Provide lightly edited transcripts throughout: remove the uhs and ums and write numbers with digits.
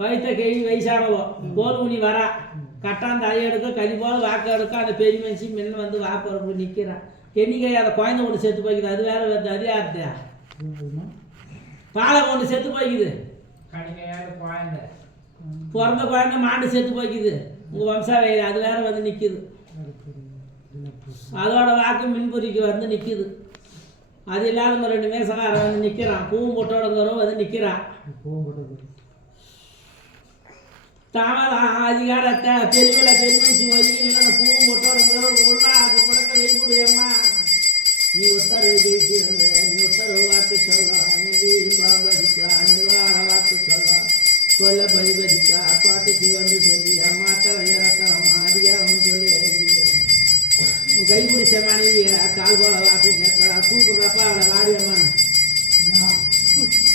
வயிற்ற கேள்வி வயசானவோ கோல் ஊனி வரா கட்டாந்த எடுக்க கனி போல வாக்க எடுக்க அந்த பெரிய மனுஷன் முன்ன வந்து வாக்கு நிற்கிறான் கெண்ணிக்கை அதை குழந்தை ஒன்று செத்து போய்க்குது அது வேற வருது அது யார்த்தியா பாலை ஒன்று செத்து போய்க்குது குழந்தை பிறந்த குழந்தை மாண்டு செத்து போய்க்குது உங்கள் வம்சாவளி அது வேற வந்து நிற்கிது அதோட வாக்கு மின்புரிக்கு வந்து நிற்கிது அது இல்லாத 2 மேசக்காரன் வந்து நிற்கிறான் பூவும் போட்டோடங்கிறோம் வந்து நிற்கிறான் தாமதான் அதிகாரத்தை தெருவில் பெருமனுச்சு ஒதுக்கி அந்த பூவும் போட்டோடங்கிறோம் உள்ளா அது கொடுக்க வெளிப்படுயம்மா நீ உத்தரவு ஜெயிச்சு வந்து நீ உத்தரவு வாக்கு சொல்ல நெல்லி பாம்பதிக்கா நெல்வாழ வாக்கு சொல்ல கொல்ல பரிபதிக்கா பாட்டுக்கு வந்து சொல்லி அம்மா தலையரத்தனம் அதிகாரம் சொல்லி கை பிடிச்ச மனைவிய கால் போல வாக்கு கேட்கா கூப்பிடுறப்பா அவளை வாரியம்மான்னு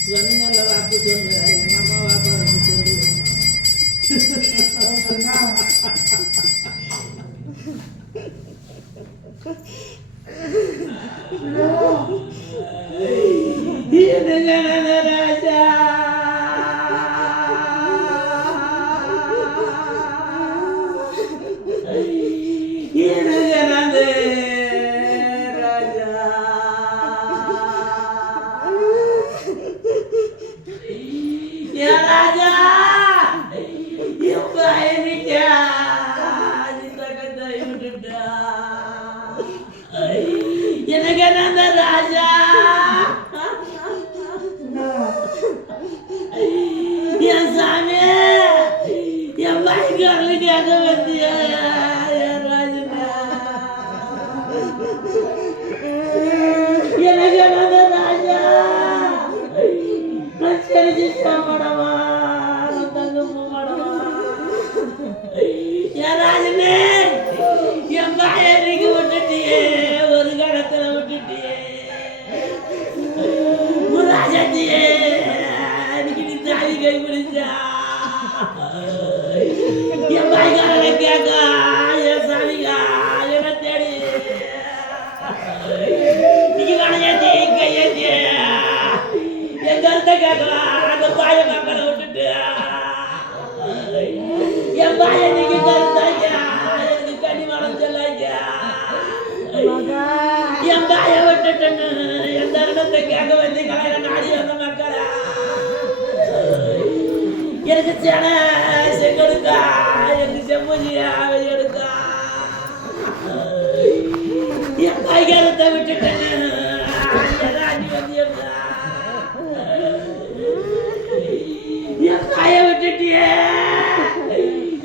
சொன்ன நல்ல வாக்கு சொல்லு என் அம்மா வாப்பாரு சொல்லு ராஜா எனக்கு சேன செங்கடுக்கா எனக்கு செம்மொழியா எடுக்கா என் கைகாரத்தை விட்டுட்டேன்னு என் காய விட்டுட்டியே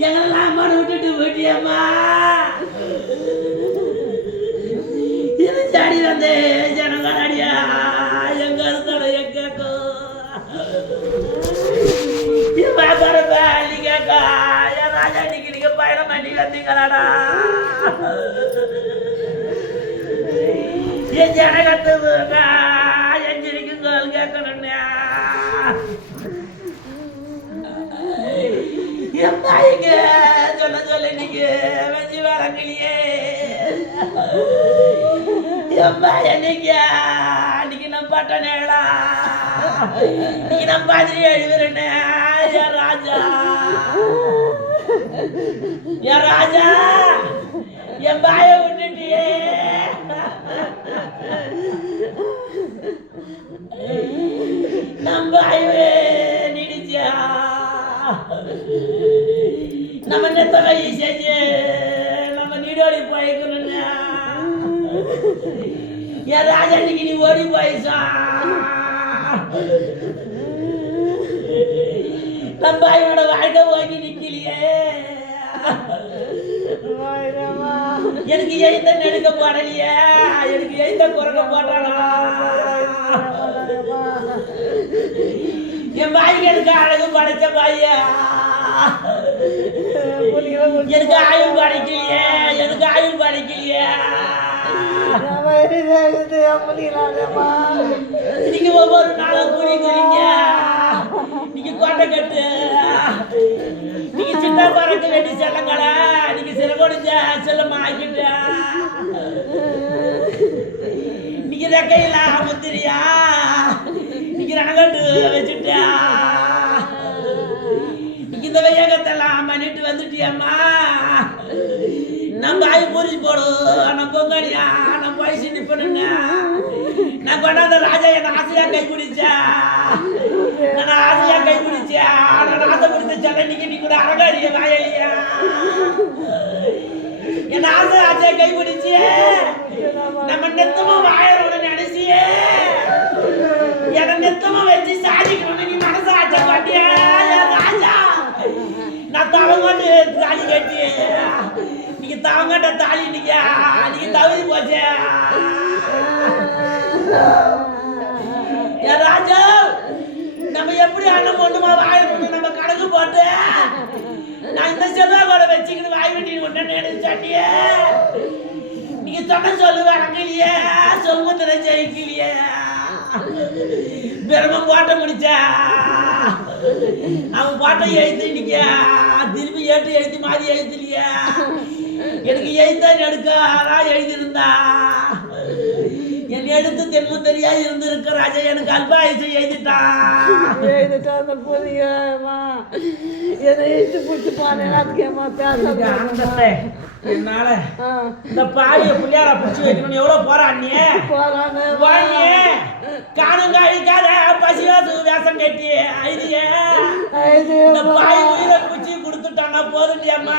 எங்களெல்லாம் அம்மாவை விட்டுட்டு போயிட்டியம்மா இது சாடி வந்து ஜனங்களாடியா எங்க இருந்தாலும் கேட்கும் நீங்கக்கா என் ராஜா நீங்க பயணம் பண்ணி வந்தீங்களாடா என் ஜனகத்து எஞ்சிரிக்கும் கோல் கேட்கணும்னு என் தாய்க்கு சொல்ல சொல்ல நீங்க வெஞ்சி வளர்க்கலையே என் பையன் நீங்க அன்னைக்கு நம்ம பட்டனேடா இன்னைக்கு நம்ம மாதிரி எழுதுறேன்னு ராஜா என் ராஜா என் பாய விட்டுட்டியே நம்ம பாயவே நீடிச்சா நம்ம நெத்தவை செஞ்சு நம்ம நீடோடி போய்க்கணும்னா என் ராஜா இன்னைக்கு நீ ஓடி போயிச்சா நம்ம என்னோட வாழ்க்கை வாங்கி நிக்கலையே எனக்கு எழுத்த நெடுக்க போடலையே எனக்கு எழுத்த குறைக்க போட்டானா என் பாய்க்கு எனக்கு அழகு படைச்ச பாய்யா எனக்கு ஆயுள் படைக்கலையே எனக்கு ஆயுள் படைக்கலையே நீங்க ஒவ்வொரு நாளும் கூலி குறிங்க நீங்க கோட்டை கட்டு நீங்க சின்ன பறக்க வேண்டி செல்லங்களா நீங்க சிறகொடிஞ்ச செல்லமா ஆகிட்ட நீங்க ரெக்கையில முத்திரியா நீங்க ரணகட்டு வச்சுட்டா கொண்டாந்த ராஜா என்ன ஆசையா கை பிடிச்சா நான் ஆசையா கை பிடிச்சா நான் ஆசை பிடிச்ச செல்ல நீ கூட அரங்காரிய வாயலியா என்ன ஆசையா கை பிடிச்சியே நம்ம நெத்தமா வாயரோட நினைச்சியே என்ன நெத்தமா வச்சு சாதிக்கணும்னு நீ மனசு ஆச்சா காட்டியா ராஜா நான் தவங்கட்டு தாலி கட்டி நீங்க தவங்கட்ட தாலி நீங்க தவறி போச்சே ராஜா நம்ம எப்படி அண்ணன் பொண்ணுமா வாழணும் நம்ம கணக்கு போட்டு நான் இந்த செல்வா கூட வச்சுக்கிட்டு வாய் வெட்டி ஒன்னு நினைச்சாட்டியே நீங்க சொன்ன சொல்லு வணங்கலையே சொல்முத்திர ஜெயிக்கலையே பிரம்மம் போட்ட முடிச்சா அவன் பாட்டை எழுத்து நீங்க திரும்பி ஏட்டு எழுத்து மாதிரி எழுத்துலையா எனக்கு எழுத்தா நெடுக்காரா எழுதிருந்தா என் எடுத்து தென்முத்தரியா இருந்திருக்க ராஜா எனக்கு அல்பாயுசை எழுதிட்டான் போதியம்மா என்னை இழுத்து பிடிச்சி போனேன் அதுக்கேம்மா பேச என்னால இந்த பாவிய புள்ளியாரா பிடிச்சி வைக்கணும்னு எவ்வளவு போராடினியே போறானே காணுங்க அழிக்காத பசிவாசு வேஷம் கட்டி ஐதியே இந்த பாய் உயிரை பிடிச்சி கொடுத்துட்டானா போதுண்டியம்மா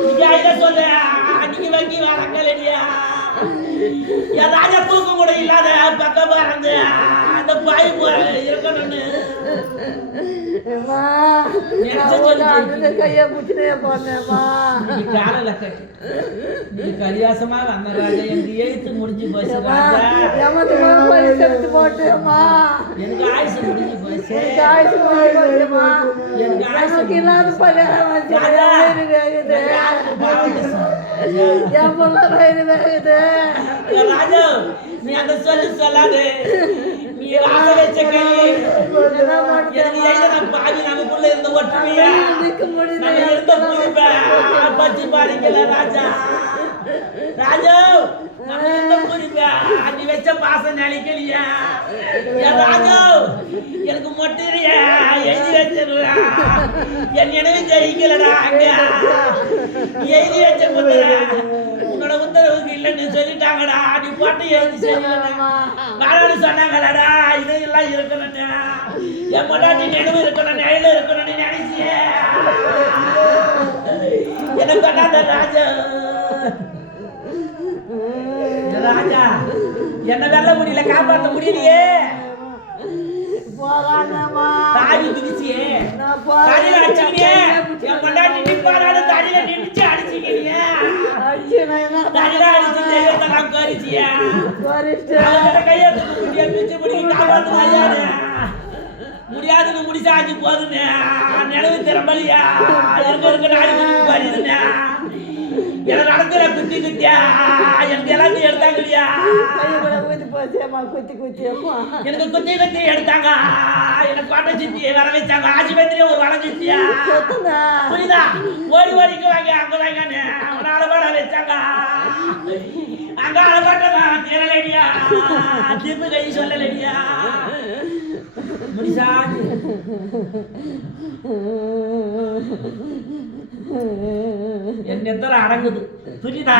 நீங்க ஐத சொல்ல நீங்க வங்கி வரங்கலையா என் ராஜா தூக்கம் கூட இல்லாத பக்கம் பறந்து அந்த பாய் இருக்கணும்னு கைய பிடிச்சினே போனேம்மா காலையில கட்டி நீ கரியாசமா வந்த ராஜா எனக்கு எழுத்து முடிஞ்சு போச்சு போட்டேம்மா எனக்கு ஆயுசு முடிஞ்சு போச்சு எனக்கு ஆயுசு இல்லாத ராஜா நீ அந்த சொல்லு சொல்லாது நீ ஆசை வச்ச கை எனக்கு எழுத பாவி நமக்குள்ள இருந்த ஒற்றுமையா நம்ம இருந்த புரிப்ப பச்சி பாடிக்கல ராஜா ராஜா நம்ம இருந்த புரிப்ப நீ வச்ச பாசம் நினைக்கலையா என் ராஜா எனக்கு மொட்டையா எழுதி வச்சிருவா என் நினைவு ஜெயிக்கலடா அங்க எழுதி வச்ச முத்திர உன்னோட உத்தரவுக்கு இல்லைன்னு சொல்லிட்டாங்கடா நீ போட்டு எழுதி செய்யலன்னு சொன்னாங்களடா இதெல்லாம் இருக்கணும்னு என் பொண்டாட்டி நினைவு இருக்கணும் நிழல இருக்கணும்னு நினைச்சியே எனக்கு கொண்டாந்த ராஜா ராஜா என்ன வெல்ல முடியல காப்பாற்ற முடியலையே தாடி குதிச்சியே தடியில அடிச்சுக்கினியே என் பொண்டாட்டி நிப்பாடாது தடியில நின்றுச்சு அடிச்சுக்கினியே தடியில அடிச்சு தெய்வத்தெல்லாம் கோரிச்சியே கையெழுத்து முடிய பிச்சு முடிக்க காப்பாற்ற முடியாது முடியாதுன்னு முடிச்சாச்சு போதுன்னு நிலவு திறம்பலியா இருக்க நாடு போயிருந்தே என்ன நடத்துல குத்தி குத்தியா எனக்கு எல்லாத்தையும் எடுத்தாங்கல்லையா குத்தி குத்தியம்மா எனக்கு குத்தி குத்தி எடுத்தாங்க எனக்கு கோட்டை சுத்தி வர வச்சாங்க ஆஸ்பத்திரியே ஒரு வளம் சுத்தியா புரியுதா ஓடி ஓடிக்கு வாங்க அங்க வாங்கன்னு அவனை அளவாட வச்சாங்க அங்க அளவாட்டதா தீரலடியா திரும்ப கை சொல்லலடியா முடிசாச்சு என் நெத்தர அடங்குது புரியுதா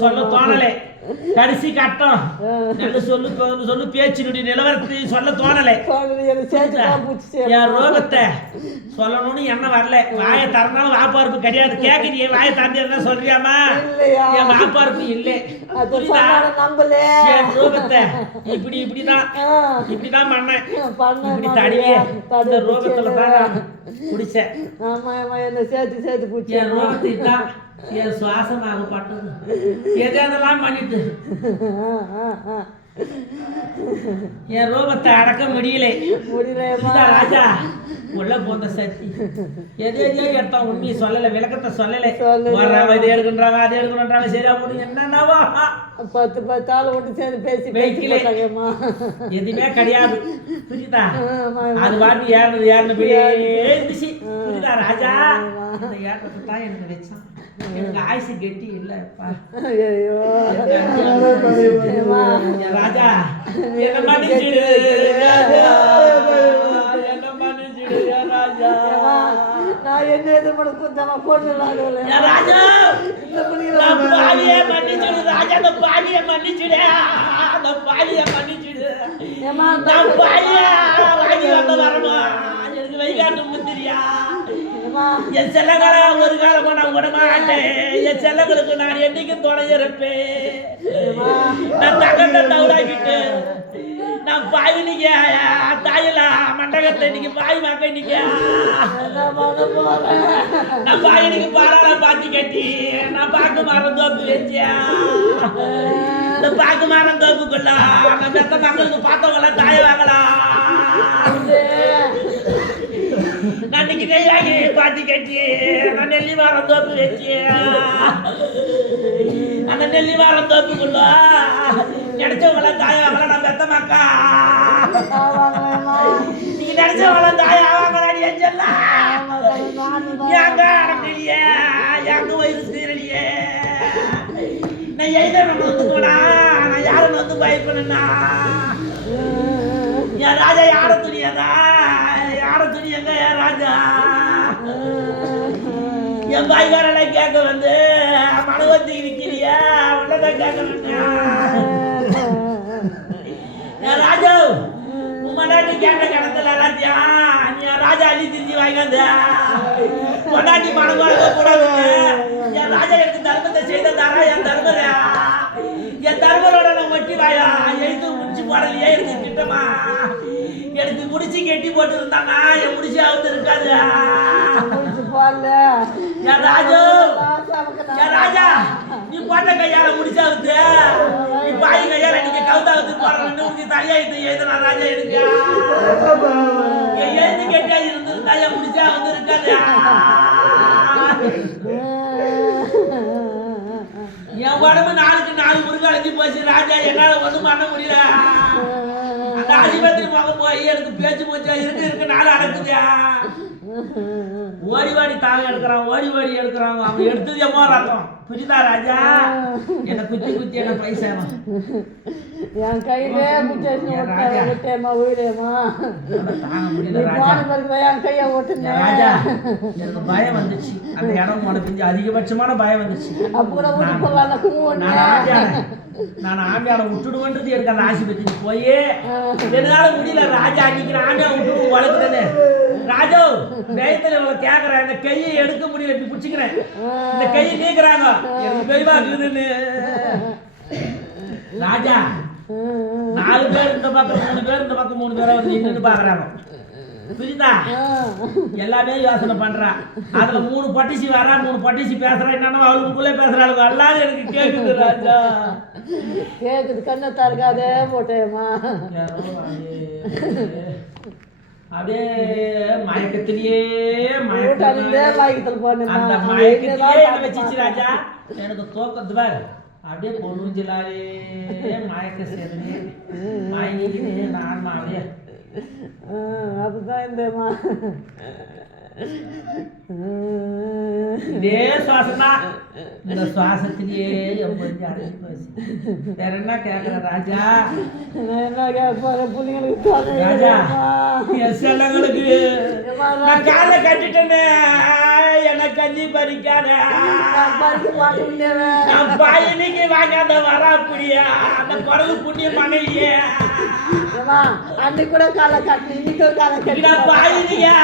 சொல்ல தோணலே கடைசி கட்டம் சொல்லு பேச்சினுடைய நிலவரத்தை சொல்ல தோணலை என் ரோகத்தை சொல்லணும்னு என்ன வரல வாயை தரனாலும் வாப்பாருப்பு கிடையாது கேட்குறியே வாயை தந்திருந்தா சொல்றியாமா என் வாப்பாருப்பு இல்லை என் ரோகத்தை இப்படிதான் பண்ணேன் இப்படி தடிவே இந்த ரோகத்துல தான் குடிச்சேன் என் ரோகத்தை தான் என் சுவாசமாக பட்டது எதெல்லாம் பண்ணிட்டு என் ரோகத்தை அடக்க முடியல ராஜா உள்ள போந்த சக்தி எதோ எடுத்தா உண்மையை சொல்லல விளக்கத்தை சொல்லல இது எடுக்கின்றாங்க அது எடுக்கணுன்றாங்க சரியா போட்டு என்னன்னாவா 10 ஆள் ஒன்று சேர்ந்து பேசி எதுவுமே கிடையாது புரியுதா அது பாட்டு ஏறணும் இருந்துச்சு புரியுதா ராஜா இந்த ஏற்றத்தை தான் எனக்கு வச்சான் எனக்கு ஆயுசு கெட்டி இல்லப்பா ராஜா என்ன மன்னிச்சிடு நான் என்ன கூட கொஞ்சமா பொண்ணு இல்லாதவளே. என் ராஜா இந்த பிள்ளைங்க நான் பாவியை மன்னிச்சுடு ராஜா, அந்த பாவியை மன்னிச்சுடு, அந்த பாவியை மன்னிச்சுடு. ஏம்மா, நான் பாவியா வாங்கி வந்த வரமா எனக்கு வைகாட்டு முந்திரியா. ஏம்மா, என் செல்லங்களை ஒரு காலமா நான் விட மாட்டேன். என் செல்லங்களுக்கு நான் என்னைக்கும் துணை இருப்பேன். நான் தகத்தை தவறாக்கிட்டு நான் பாய் நிக்க தாயில மண்டகத்தை இன்னைக்கு பாய் மாக்க நிக்க என்ன பண்ண போறேன்? நான் பாய் இன்னைக்கு பாலால பாத்தி கட்டி நான் பாக்கு மரம் தோப்பு வச்சேன். இந்த பாக்கு மரம் தோப்புக்குள்ள நம்ம பெத்த மக்களுக்கு பார்த்தவங்கள தாய வாங்கலாம். நான் இன்னைக்கு நெய்யாகி பாத்தி கட்டி நான் நெல்லி மரம் தோப்பு வச்சேன். அந்த நெல்லி மரம் தோப்புக்குள்ள நினைச்சவங்கள தாய வாங்கலாம். நான் பெத்த மக்கா நீங்க நினைச்சவங்கள தாய வாங்கலாம். நீ எஞ்செல்லாம் எங்க அடங்கியே எங்க வயசு சீரடியே நான் எழுதணும் வந்து போனா நான் யாரும் வந்து பயப்படனா. என் ராஜா யார துணியதா யார துணியங்க என் ராஜா. என் பாய்காரனை கேட்க வந்து மனவத்துக்கு நிக்கிறியா உள்ளதான் கேட்க வேண்டாம். என் ராஜா உம்மனாட்டி கேட்ட கிடத்துல எல்லாத்தையும் நீ ராஜா அள்ளி திரிஞ்சு வாங்காத பொண்டாட்டி மனம் போக கூடாது. என் ராஜா எனக்கு தர்மத்தை செய்த தாரா என் தர்மரா என் தர்மரோட நான் ஒட்டி வாயா எழுத்து முடிச்சு போடலையே எனக்கு திட்டமா. எனக்கு முடிச்சு கெட்டி போட்டு இருந்தானா என் முடிச்சு அவுந்து இருக்காது. என் ராஜா என் ராஜா நீ போட்ட கையால முடிச்சாவுது நீ பாய் கையால நீங்க கவுத்தாவுது போறேன்னு உனக்கு தலையாயிட்டு எழுதுனா ராஜா எனக்கு என் எழுதி கெட்டியா இருந்திருந்தா என் முடிச்சா வந்து இருக்காது. என் உடம்பு நாளுக்கு 4 முருகை அழைச்சி போச்சு ராஜா. என்னால ஒண்ணும் பண்ண முடியல. அந்த ஆஸ்பத்திரி போக போய் எனக்கு பேச்சு போச்சா இருக்கு நாள் அடக்குதா. ஓடி வாடி தாங்க எடுக்கிறான் ஓடி வாடி எடுக்கிறாங்க. அவன் எடுத்தது எம்மோ ரத்தம் புரியுதா ராஜா. என்ன குத்தி என்ன பைசா என் கையிலே விட்டேம்மா வீடேம்மா தாங்க முடியல ராஜா. என் கையை ஓட்டுனேன் ராஜா. எனக்கு பயம் வந்துச்சு. அந்த இடம் உனக்கு அதிகபட்சமான பயம் வந்துச்சு. அப்ப கூட விட்டு நான் ஆம்பியாரை விட்டுடுவேன்றது எனக்கு அந்த ஆஸ்பத்திரி போய் என்னால முடியல ராஜா. அன்னைக்கு நான் ஆம்பியா விட்டு வளர்க்குறேன்னு ராஜா பயத்துல இவளை கேட்கறேன். இந்த கையை எடுக்க முடியல இப்படி பிடிச்சிக்கிறேன். இந்த கையை நீக்கிறாங்க எனக்கு பெய்வாக்குதுன்னு ராஜா. 4 பேர் இந்த பக்கம் 3 பேர் இந்த பக்கம் 3 பேரை வந்து நின்று பாக்குறாங்க புரியுதா. எல்லாமே யோசனை பண்றான். அதுல 3 பட்டிசி வரா 3 பட்டிசி பேசுறா. என்னன்னா அவளுக்குள்ளே பேசுறாளுங்க எல்லாரும் எனக்கு கேக்குது ராஜா. கேக்குது கண்ணத்தா இருக்காதே போட்டேம்மா. அப்படியே மயக்கத்திலேயே மயக்கத்தில் போனேன். அந்த மயக்கத்திலேயே என்ன வச்சிச்சு ராஜா. எனக்கு தோக்கத்து பாரு அப்படியே பொண்ணுஞ்சிலாவே மயக்க சேர்ந்து மயங்கிட்டு நான் அப்படியே அதுதான் இந்தம்மா இதே சுவாசம் தான். இந்த சுவாசத்திலேயே கொஞ்சம் அடைஞ்சு போச்சு. வேற என்ன கேட்கற ராஜா. என்ன கேட்பாரு பிள்ளைங்களுக்கு ராஜா என் செல்லங்களுக்கு நான் காலை கட்டிட்டேன்னு என்ன கஞ்சி பறிக்காத. நான் பாயனிக்கு வாங்காத வர அப்படியா அந்த குரங்கு புண்ணிய மனைவியே அன்னைக்கு கூட காலை கட்டணும் இன்னைக்கு காலை கட்டினா பாயினியா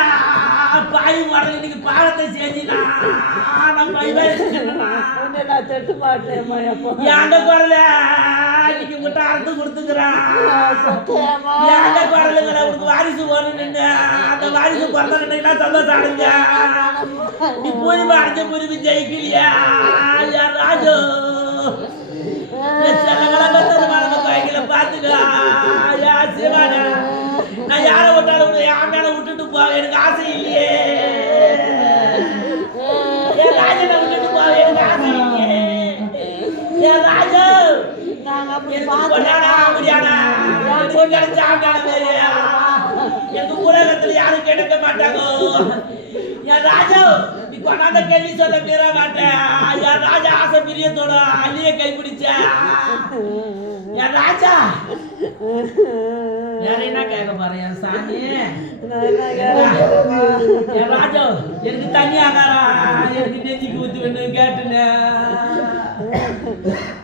பாய் உடனே இன்னைக்கு பாலத்தை செஞ்சுனா நான் நான் தட்டு மாட்டேன் எந்த குரல இன்னைக்கு உங்கள்கிட்ட அறுத்து கொடுத்துக்கிறான். எந்த குரலுங்கிற உனக்கு வாரிசு வரணுன்னு அந்த வாரிசு பிறந்தா சந்தோஷம் அடைஞ்ச. நீ புரிவு அடைஞ்ச புரிவு ஜெயிக்கலையா யார் ராஜு பாத்துக்கா சிவான. நான் யாரை விட்டாலும் என் மேல விட்டுட்டு போவேன் எனக்கு ஆசை இல்லையே. என் ராஜனை விட்டுட்டு போவேன் எனக்கு ஆசை இல்லையே. என் ராஜு எனக்கு உலகத்துல யாரும் கிடைக்க மாட்டாங்க. என் ராஜா நீ கொண்டாந்த கேள்வி சொல்ல மீற மாட்டேன். என் ராஜா ஆசை பிரியத்தோட அள்ளிய கைப்பிடிச்ச. என் ராஜா வேற என்ன கேட்க போறேன் என் சாமி? நான் என்ன கேட்கறேம்மா? என் ராஜா எனக்கு தண்ணி ஆகாரா எனக்கு நெஞ்சிக்கு ஊற்றி வேணும் கேட்டுன்னு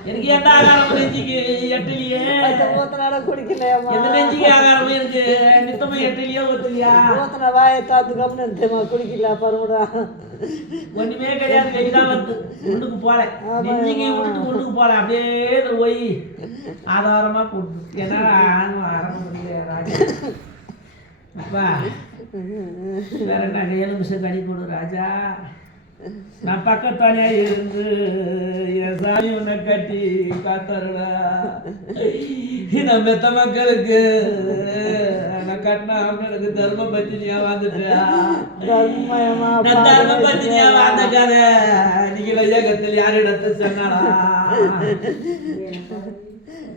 எனக்கு எந்த ஆகாரம் நெஞ்சிக்கு எட்டலையே ஊத்தினாட குடிக்கலையம்மா. எந்த நெஞ்சிக்கு ஆகாரம் எனக்கு நித்தமா எட்டலையே ஊத்துலையா? ஊத்தின வாயை தாத்து கம்னு குடிக்கல பருவடா. ஒண்ணுமே கிடையாது, கைதான் வருது. ஒண்ணுக்கு போல நெஞ்சிக்கு விட்டுட்டு ஒண்ணுக்கு போல அப்படியே போய் ஆதாரமா போட்டு ஏன்னா ஆரம்ப முடியல ராஜா. அப்பா வேற என்ன எலுமிஷம் கடி போடு ராஜா. நான் பக்கத்தானே இருந்து என் சாமி உன்னை கட்டி காத்தருடா. இந்த மெத்த மக்களுக்கு நான் கட்டினா அவனுக்கு தர்ம பத்தினியா வந்துட்டா. நான் தர்ம பத்தினியா வாழ்ந்த கதை நீங்க வையகத்தில் யாரிடத்து சொன்னாடா?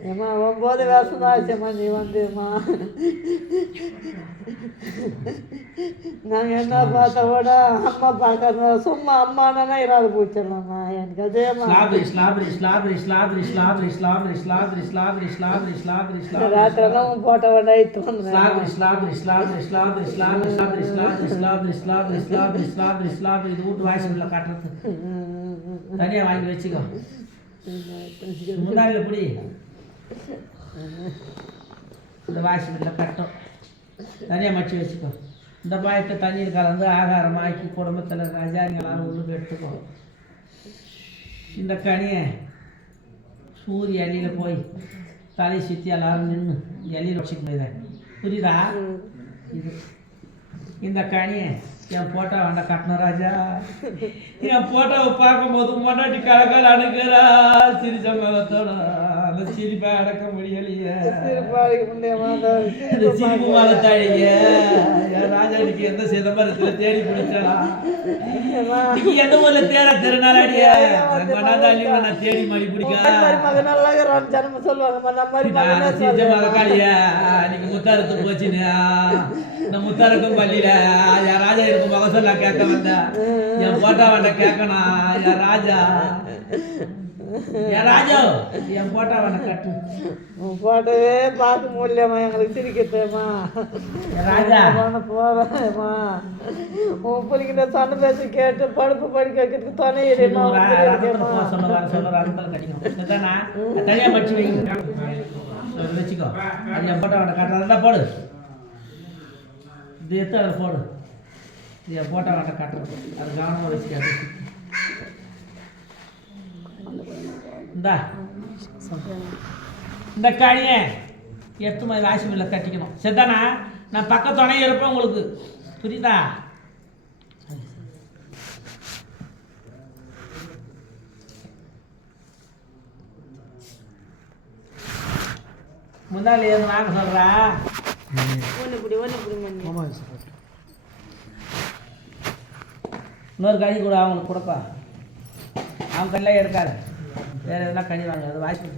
ஏம்மா 9 வருஷம் ஆச்சும்மா நீ வந்தும்மா. நாங்கள் என்ன பார்த்த விட அம்மா பார்க்கறதா சும்மா அம்மானா இராது போச்சிடலாம்மா. எனக்கு அதேம்மா ராத்திரெல்லாம் உன் போட்ட விட இட்டு வந்துடுறேன். இது வீட்டு வாய்ஸ் காட்டுறது தனியா வாங்கி வச்சுக்கோ. முன்னாடி எப்படி இந்த வாய்ஸ் பில்லில் கட்டும் தனியாக மச்சு வச்சுக்கோ. இந்த பாயத்தை தண்ணீர் கலந்து ஆகாரமாக்கி குடும்பத்தில் ராஜாங்களாம் உள்ளுக்கு எடுத்துக்கோ. இந்த கனியை சூரிய அணியில் போய் தலை சுற்றி எல்லாரும் நின்று எலியில் வச்சுக்கணும். புரியுதா? இது இந்த கனியை என் போட்டோ வண்ட கட்டணும் ராஜா. என் போட்டோவை பார்க்கும்போது முன்னாடி கலக்கால் அணுக்கிறா சிரிச்ச மேலத்தோட அந்த சிரிப்பை அடக்க முடியலையே. சிரிப்பு மலத்தாழிய என் ராஜாவுக்கு எந்த சிதம்பரத்தில் தேடி பிடிச்சா எந்த ஊர்ல தேர திருநாளாடிய நான் தேடி மணி பிடிக்க மகாளிய நீங்க முத்தாரத்து போச்சுன்னு இந்த முத்தாரத்தும் பள்ளியில என் ராஜா இருக்கும் மகசூல் நான் கேட்க வந்தேன். என் போட்டோ வந்த கேட்கணும் என் ராஜா. என் ராஜா என் போட்டோ வந்த கட்டு போட்டோவே பார்க்க முடியலம்மா. எங்களுக்கு சிரிக்கட்டேம்மா ராஜா போறேம்மா. உன் பிள்ளைங்கிட்ட சொன்ன பேச கேட்டு படுப்பு படிக்க வைக்கிறதுக்கு துணை இல்லைம்மா. தனியா படிச்சு வச்சுக்கோ. அது என் போட்டோ வந்த கட்டுறதா போடு. இது எடுத்து அதில் போடு. இது போட்டோ வட்ட கட்டுறது அது கவனமாக வச்சுக்காது. இந்த காணியை எடுத்து மாதிரி வாசி மில்ல கட்டிக்கணும். சரிதானா? நான் பக்கத்துணையே இருப்பேன் உங்களுக்கு. புரியுதா? முன்னாள் ஏது வாங்க சொல்கிறா? இன்னொரு கனி கூட அவங்களுக்கு கொடுப்பா. அவன் கல்லாம் எடுக்காது. வேறு எதுனா கனி வாங்க. அது வாய்ப்பு